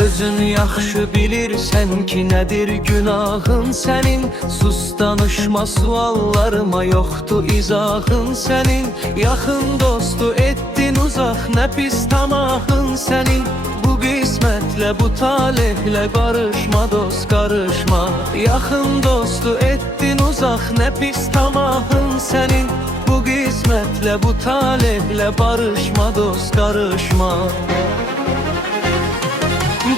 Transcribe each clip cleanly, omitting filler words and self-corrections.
Özün yaxşı bilirsən ki, nədir günahın sənin. Sus danışma, suallarıma yoxdur izahın sənin. Yaxın dostu etdin uzaq, nə pis tamahın sənin. Bu qismətlə, bu talihlə qarışma dost, qarışma. Yaxın dostu etdin uzaq, nə pis tamahın sənin. Bu qismətlə, bu talihlə barışma dost, qarışma.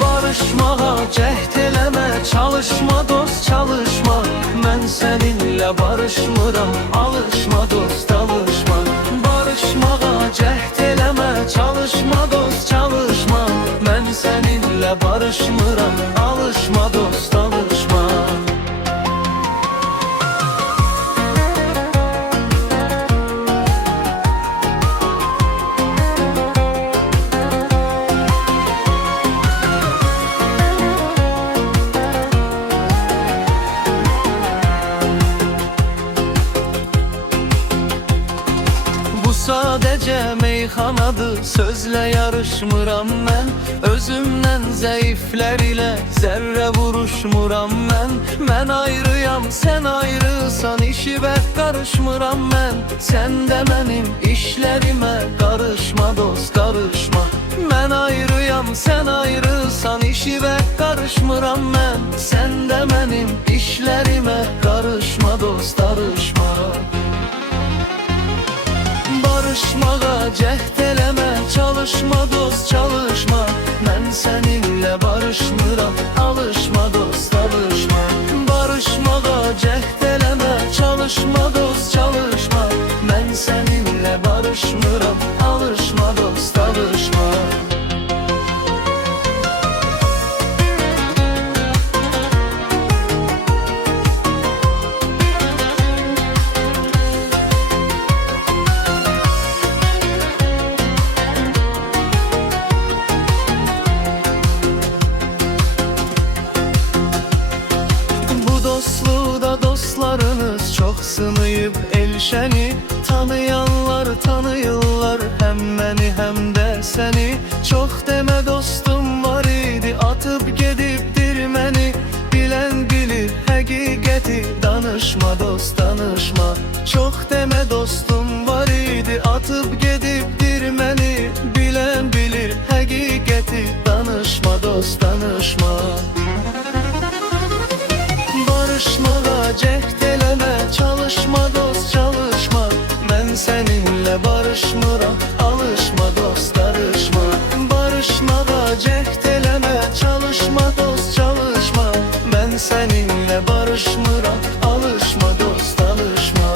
Barışmağa cəhd eləmə, çalışma dost, çalışma. Mən səninlə barışmıram, alışma dost, alışma. Barışmağa cəhd eləmə, çalışma dost, çalışma. Mən səninlə barışmıram, alışma dost, alışma. Sadəcə meyxanadır, sözlə yarışmıram mən. Özümdən zəiflər ilə zərrə vuruşmuram mən. Mən ayrıyam, sən ayrısan, işi bək qarışmıram mən. Sən də mənim işlərimə qarışma dost, qarışma. Mən ayrıyam, sən ayrısan, işi bək qarışmıram mən. Sən də mənim işlərimə qarışma dost, qarışma. Barışmağa cəhd eləmə, çalışma dost, çalışma. Mən səninlə barışmıram, alışma dost, alışma. Barışmağa cəhd eləmə, çalışma dost, çalışma. Mən səninlə barışmıram, alışma dost, alışma. Dostlarınız çox sınıyıb elşəni. Tanıyanlar tanıyırlar həm məni, həm də səni. Çox demə dostum var idi, atıb gedibdir məni. Bilən bilir həqiqəti, danışma dost, danışma. Çox demə dostum var idi, atıb gedibdir məni. Bilən bilir həqiqəti, danışma dost, danışma. Barışmağa cəhd eləmə, çalışma dost, çalışma. Mən səninlə barışmıram, alışma dost, qarışma. Barışmağa cəhd eləmə, çalışma dost, çalışma. Mən səninlə barışmıram, alışma dost, alışma.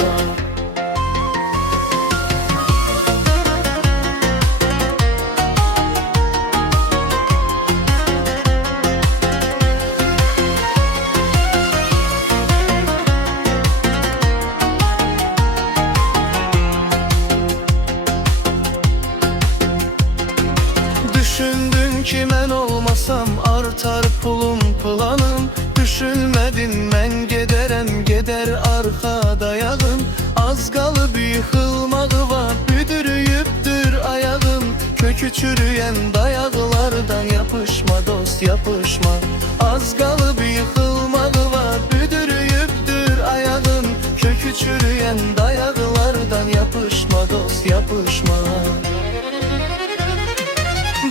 Düşündün ki mən olmasam artar pulum, planım. Düşünmədin mən gedərəm, gedər arxa dayağım. Az qalıb yıxılmağa, büdürüyübdür ayağım. Kökü çürüyən dayaqlardan yapışma dost, yapışma. Az qalıb yıxılmağa, büdürüyübdür ayağım. Kökü çürüyən dayaqlardan yapışma dost, yapışma.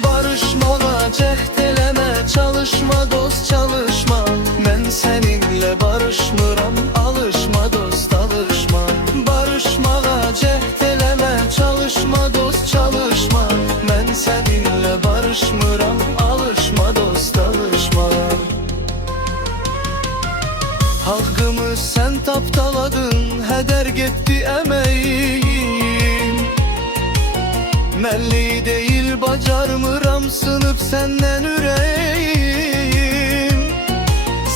Barışmağa cəhd eləmə, çalışma dost, çalışma. Mən səninlə barışmıram, alışma dost, alışma. Barışmağa cəhd eləmə, çalışma dost, çalışma. Mən səninlə barışmıram, alışma dost, alışma. Haqqımı sən tapdaladın, hədər getdi əməyim. Məlli deyil, bacarmıram, sınıb səndən ürəyim.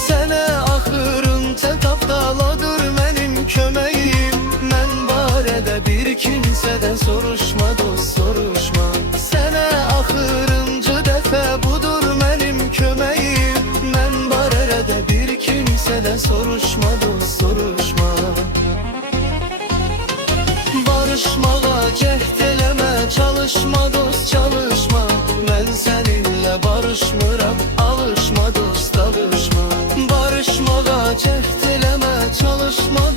Sənə axırın sən tapdaladır mənim köməyim. Mən barədə bir kimsədən soruşma dost, soruşma. Sənə axırıncı dəfə budur mənim köməyim. Mən barədə bir kimsədən soruşma dost, soruşma. Barışmağa cəhd eləmə, çalışma dost, çalışma. Mən səninlə barışmıram, danışma